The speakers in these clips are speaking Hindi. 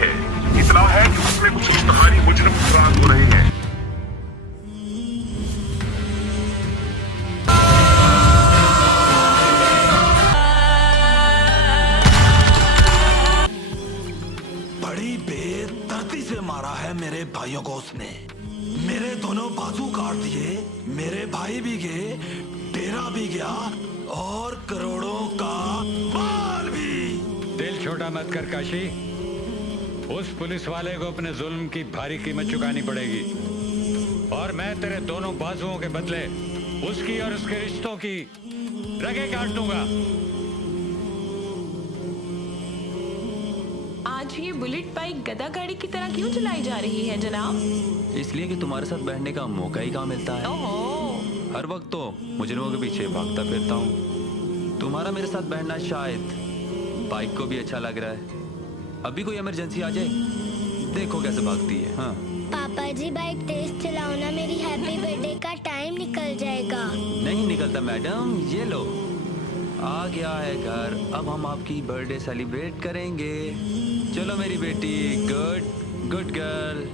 है। इतना है कि उसमें कुछ इश्तहारी मुजरिम फरार हो रहे हैं। बड़ी बेदर्दी से मारा है मेरे भाइयों को उसने। मेरे दोनों बाजू काट दिए, मेरे भाई भी गए, डेरा भी गया और करोड़ों का माल भी। दिल छोटा मत कर काशी। उस पुलिस वाले को अपने जुल्म की भारी कीमत चुकानी पड़ेगी और मैं तेरे दोनों बाजुओं के बदले उसकी और उसके रिश्तों की रगें काट दूंगा। आज ये बुलेट बाइक गधा गाड़ी की तरह क्यों चलाई जा रही है जनाब? इसलिए कि तुम्हारे साथ बैठने का मौका ही कहाँ मिलता है। ओहो। हर वक्त तो मुजरिमों के पीछे भागता फिरता हूँ। तुम्हारा मेरे साथ बैठना शायद बाइक को भी अच्छा लग रहा है। अभी कोई इमरजेंसी आ जाए, देखो कैसे भागती है। हाँ पापा जी बाइक तेज चलाओ ना, मेरी हैप्पी बर्थडे का टाइम निकल जाएगा। नहीं निकलता मैडम, ये लो आ गया है घर। अब हम आपकी बर्थडे सेलिब्रेट करेंगे। चलो मेरी बेटी, गुड गुड गर्ल।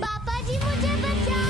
पापा जी मुझे बचाओ।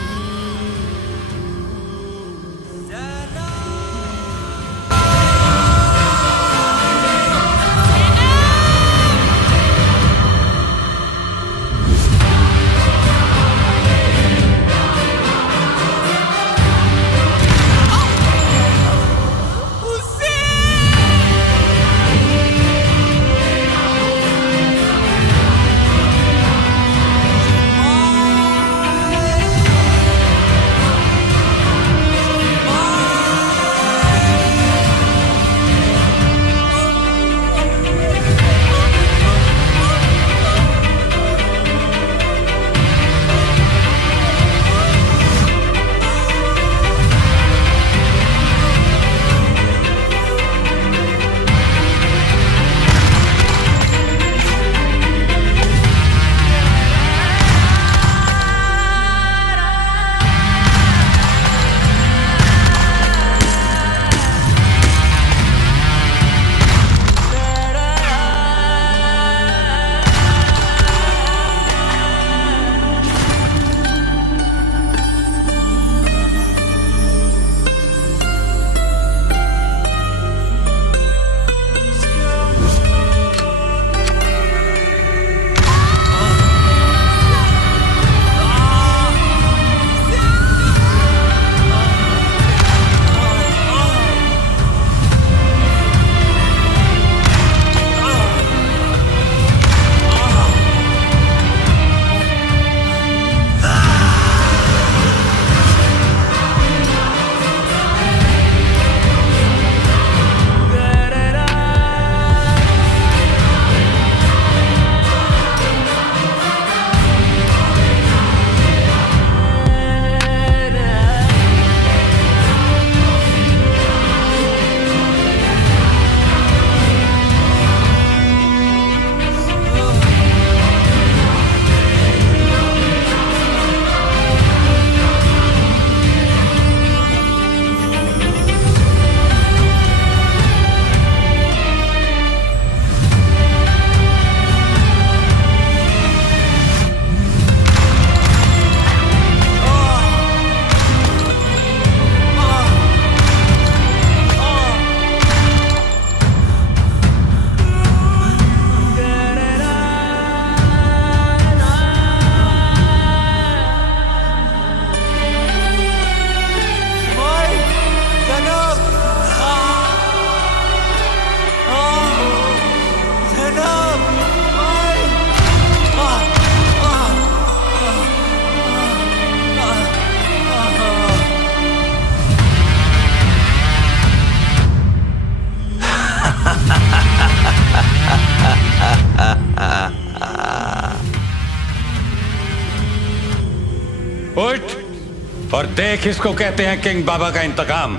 उठ और देख, इसको कहते हैं किंग बाबा का इंतकाम।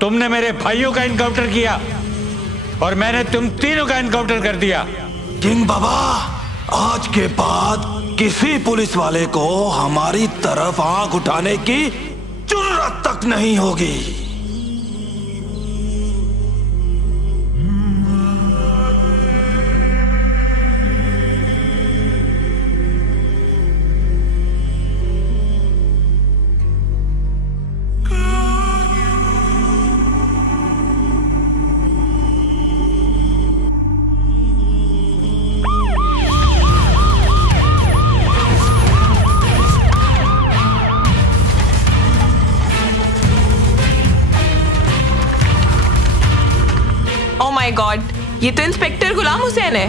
तुमने मेरे भाइयों का इनकाउंटर किया और मैंने तुम तीनों का इनकाउंटर कर दिया। किंग बाबा, आज के बाद किसी पुलिस वाले को हमारी तरफ आंख उठाने की जुर्रत तक नहीं होगी। ओह माय गॉड, ये तो इंस्पेक्टर गुलाम हुसैन है।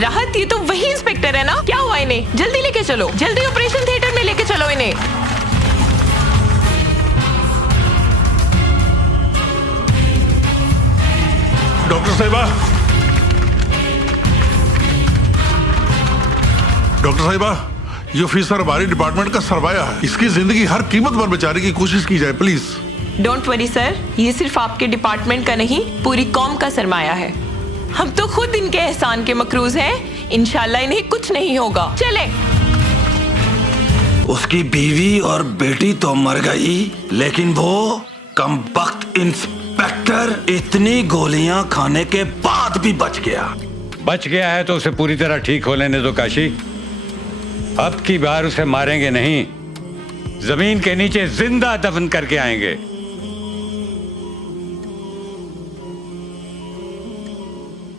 राहत, ये तो वही इंस्पेक्टर है ना? क्या हुआ इन्हें? जल्दी लेके चलो, जल्दी ऑपरेशन थिएटर में लेके चलो इन्हें। डॉक्टर साहिबा, डॉक्टर साहिबा, ये ऑफिसर हमारे डिपार्टमेंट का सरमाया है। इसकी जिंदगी हर कीमत पर बचाने की कोशिश की जाए प्लीज। डोंट वरी सर, ये सिर्फ आपके डिपार्टमेंट का नहीं, पूरी कौम का सरमाया है। हम तो खुद इनके एहसान के मकरूज हैं। इंशाल्लाह इन्हें कुछ नहीं होगा। चले। उसकी बीवी और बेटी तो मर गई, लेकिन वो कमबख्त इंस्पेक्टर इतनी गोलियां खाने के बाद भी बच गया। बच गया है तो उसे पूरी तरह ठीक हो लेने दो काशी। अब की बार उसे मारेंगे नहीं, जमीन के नीचे जिंदा दफन करके आएंगे।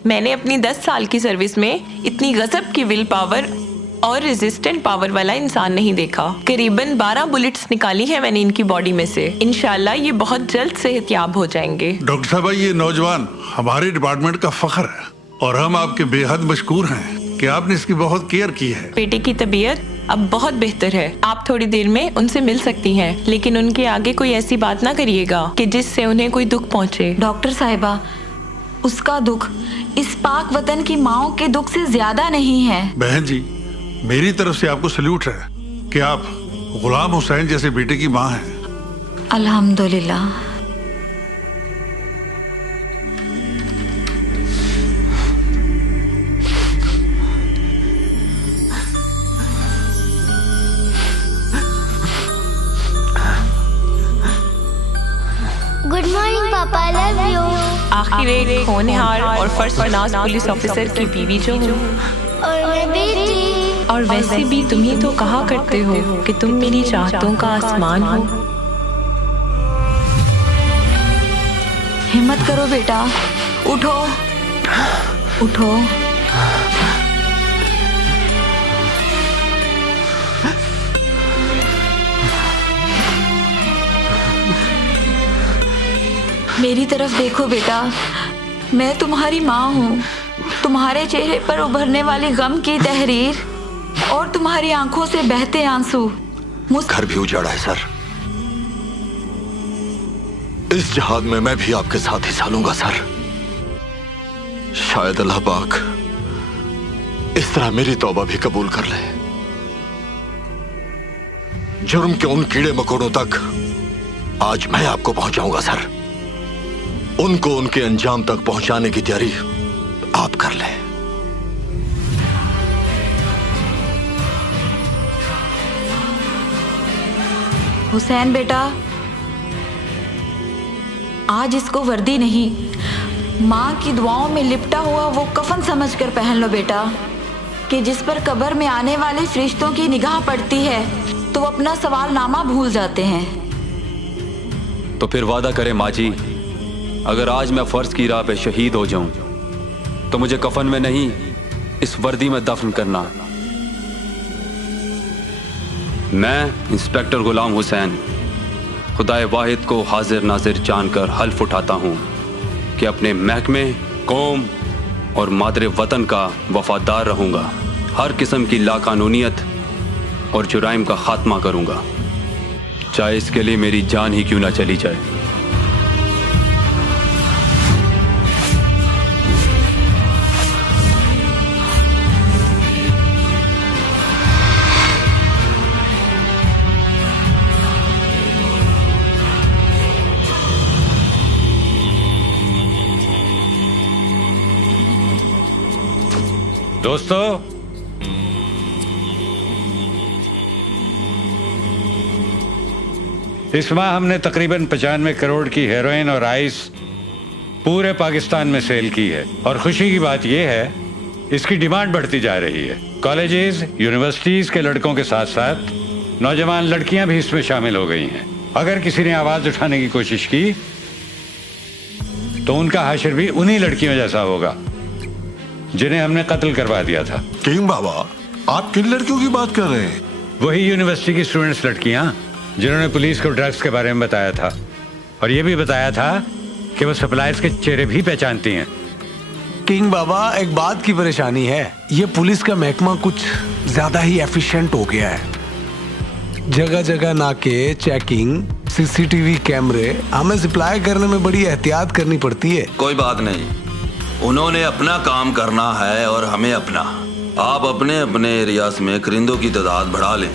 मैंने अपनी 10 साल की सर्विस में इतनी गजब की विल पावर और रेजिस्टेंट पावर वाला इंसान नहीं देखा। करीबन 12 बुलेट्स निकाली है मैंने इनकी बॉडी में से। इंशाल्लाह ये बहुत जल्द सेहतयाब हो जाएंगे। डॉक्टर साहब, ये नौजवान हमारे डिपार्टमेंट का फख्र है और हम आपके बेहद मशकूर हैं कि आपने इसकी बहुत केयर की है। बेटे की तबीयत अब बहुत बेहतर है। आप थोड़ी देर में उनसे मिल सकती हैं, लेकिन उनके आगे कोई ऐसी बात ना करिएगा कि जिससे उन्हें कोई दुख पहुंचे। डॉक्टर साहिबा, उसका दुख इस पाक वतन की माओ के दुख से ज्यादा नहीं है। बहन जी, मेरी तरफ से आपको सल्यूट है कि आप गुलाम हुसैन जैसे बेटे की माँ हैं। अल्हम्दुलिल्लाह। गुड मॉर्निंग पापा, लव यू। आखिर एक होनहार और फर्स्ट पुलिस ऑफिसर की बीवी जो हूँ, और मैं बेटी। और वैसे भी तुम ही तो कहा करते हो कि तुम मेरी चाहतों का आसमान हो। हिम्मत करो बेटा, उठो उठो। मेरी तरफ देखो बेटा, मैं तुम्हारी माँ हूँ। तुम्हारे चेहरे पर उभरने वाली गम की तहरीर और तुम्हारी आंखों से बहते आंसू घर भी उजाड़ा है सर। इस जिहाद में मैं भी आपके साथ हिस्सा लूंगा सर। शायद अल्लाह पाक इस तरह मेरी तौबा भी कबूल कर ले। जुर्म के उन कीड़े मकोड़ों तक आज मैं आपको पहुंचाऊंगा सर। उनको उनके अंजाम तक पहुंचाने की तैयारी आप कर लें। हुसैन बेटा, आज इसको वर्दी नहीं, माँ की दुआओं में लिपटा हुआ वो कफन समझकर पहन लो बेटा, कि जिस पर कब्र में आने वाले फरिश्तों की निगाह पड़ती है तो वो अपना सवालनामा भूल जाते हैं। तो फिर वादा करें माँ जी, अगर आज मैं फर्ज की राह पे शहीद हो जाऊं तो मुझे कफन में नहीं, इस वर्दी में दफन करना। मैं इंस्पेक्टर गुलाम हुसैन खुदाए वाहिद को हाजिर नाजिर जानकर हल्फ उठाता हूं कि अपने महकमे, कौम और मादरे वतन का वफादार रहूंगा। हर किस्म की लाकानूनियत और जुराइम का खात्मा करूंगा, चाहे इसके लिए मेरी जान ही क्यों ना चली जाए। दोस्तों, इस माह हमने तकरीबन 95 करोड़ की हेरोइन और आइस पूरे पाकिस्तान में सेल की है। और खुशी की बात यह है, इसकी डिमांड बढ़ती जा रही है। कॉलेजेस, यूनिवर्सिटीज के लड़कों के साथ साथ नौजवान लड़कियां भी इसमें शामिल हो गई हैं। अगर किसी ने आवाज उठाने की कोशिश की तो उनका हाशिर भी उन्हीं लड़कियों जैसा होगा जिन्हें हमने कत्ल करवा दिया था। किंग बाबा, आप किन लड़कियों की बात कर रहे हैं? वही यूनिवर्सिटी की स्टूडेंट्स लड़कियां जिन्होंने पुलिस को ड्रग्स के बारे में बताया था, और ये भी बताया था कि वो सप्लायर्स के चेहरे भी पहचानती हैं। किंग बाबा, एक बात की परेशानी है, ये पुलिस का महकमा कुछ ज्यादा ही एफिशिएंट हो गया है। जगह जगह नाके, चेकिंग, सीसीटीवी कैमरे, हमें सप्लाई करने में बड़ी एहतियात करनी पड़ती है। कोई बात नहीं, उन्होंने अपना काम करना है और हमें अपना। आप अपने अपने एरियाज में करिंदों की तादाद बढ़ा लें,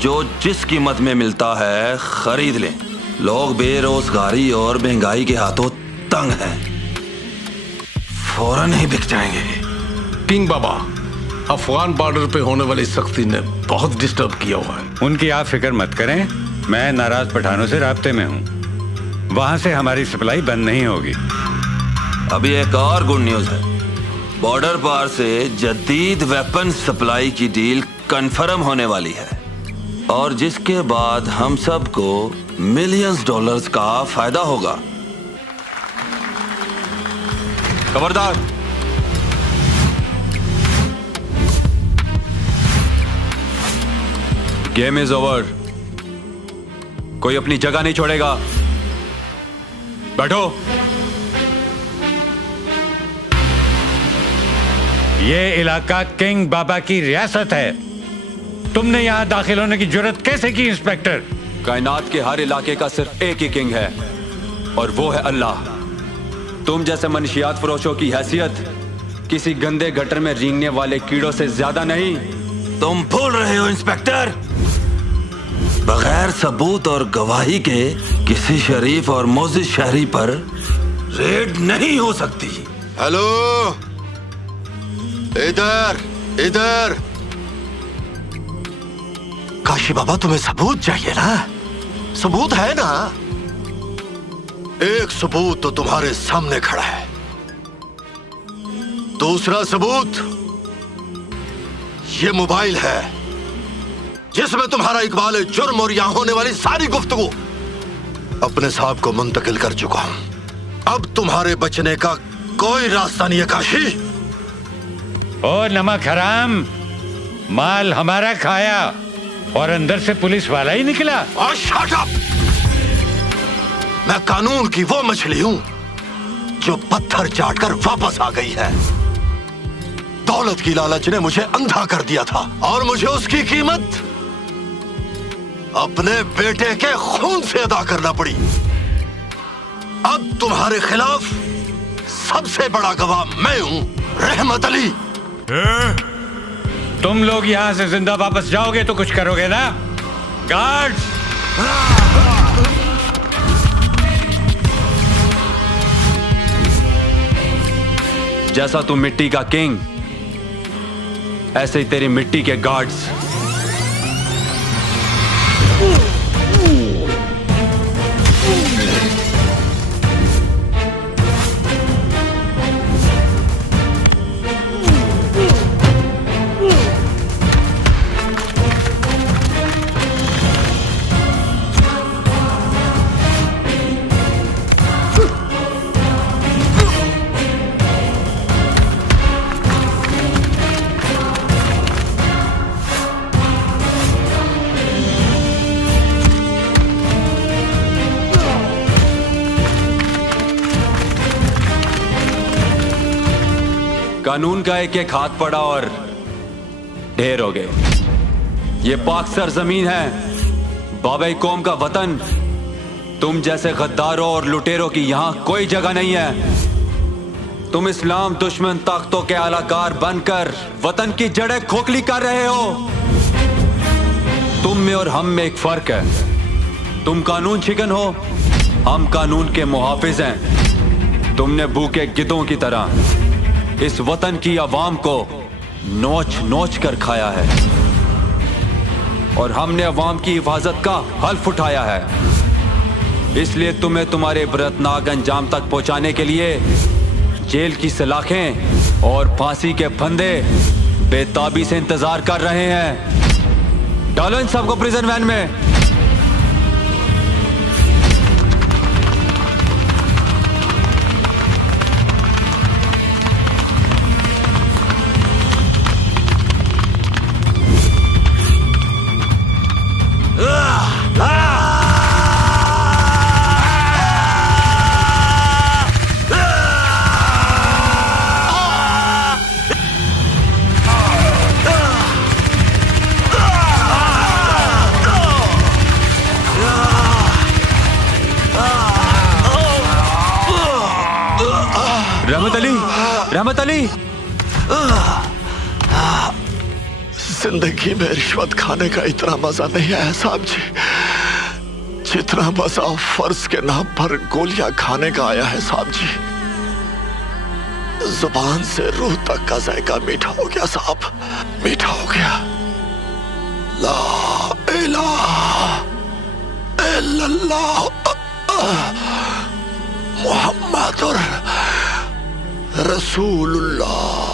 जो जिस कीमत में मिलता है खरीद लें। लोग बेरोजगारी और महंगाई के हाथों तंग हैं, फौरन ही बिक जाएंगे। किंग बाबा, अफगान बॉर्डर पे होने वाली सख्ती ने बहुत डिस्टर्ब किया हुआ है। उनकी आप फिक्र मत करें, मैं नाराज पठानों से राब्ते में हूँ। वहां से हमारी सप्लाई बंद नहीं होगी। अभी एक और गुड न्यूज है, बॉर्डर पार से जदीद वेपन सप्लाई की डील कंफर्म होने वाली है, और जिसके बाद हम सबको मिलियंस डॉलर्स का फायदा होगा। खबरदार, गेम इज ओवर। कोई अपनी जगह नहीं छोड़ेगा। बैठो। ये इलाका किंग बाबा की रियासत है। तुमने यहां दाखिल होने की जुर्रत कैसे की इंस्पेक्टर? कायनात के हर इलाके का सिर्फ एक ही किंग है, और वो है अल्लाह। तुम जैसे मनशियात फरोशों की हैसियत किसी गंदे गटर में रेंगने वाले कीड़ों से ज्यादा नहीं। तुम भूल रहे हो इंस्पेक्टर, बगैर सबूत और गवाही के किसी शरीफ और मोजिज शहरी पर रेड नहीं हो सकती। हेलो, इधर इधर। काशी बाबा, तुम्हें सबूत चाहिए ना? सबूत है ना? एक सबूत तो तुम्हारे सामने खड़ा है, दूसरा सबूत ये मोबाइल है जिसमें तुम्हारा इकबाल जुर्म और यहां होने वाली सारी गुफ्तगू अपने साहब को मुंतकिल कर चुका हूं। अब तुम्हारे बचने का कोई रास्ता नहीं है काशी। ओ नमक हराम, माल हमारा खाया और अंदर से पुलिस वाला ही निकला। Shut up! मैं कानून की वो मछली हूं जो पत्थर चाटकर वापस आ गई है। दौलत की लालच ने मुझे अंधा कर दिया था, और मुझे उसकी कीमत अपने बेटे के खून से अदा करना पड़ी। अब तुम्हारे खिलाफ सबसे बड़ा गवाह मैं हूं, रहमत अली। तुम लोग यहां से जिंदा वापस जाओगे तो कुछ करोगे ना? गार्ड्स! जैसा तुम मिट्टी का किंग, ऐसे ही तेरी मिट्टी के गार्ड्स। कानून का एक एक हाथ पड़ा और ढेर हो गए। ये पाक सरजमीन है, बाबे कौम का वतन। तुम जैसे गद्दारों और लुटेरों की यहां कोई जगह नहीं है। तुम इस्लाम दुश्मन ताकतों के आलाकार बनकर वतन की जड़ें खोखली कर रहे हो। तुम में और हम में एक फर्क है। तुम कानून शिकन हो, हम कानून के मुहाफिज हैं। तुमने भूखे गिद्धों की तरह इस वतन की आवाम को नोच नोच कर खाया है, और हमने आवाम की हिफाजत का हल्फ उठाया है। इसलिए तुम्हें तुम्हारे व्रतनाग अंजाम तक पहुंचाने के लिए जेल की सलाखें और फांसी के फंदे बेताबी से इंतजार कर रहे हैं। डालो इन सबको प्रिजन वैन में। रहमत अली, जिंदगी में रिश्वत खाने का इतना मजा नहीं आया साहब जी, जितना मजा फर्ज के नाम पर गोलियां खाने का आया है साहब जी। जुबान से रूह तक का जायका मीठा हो गया साहब, मीठा हो गया। ला इलाहा इल्लल्लाह मुहम्मदुर रसूलुल्लाह।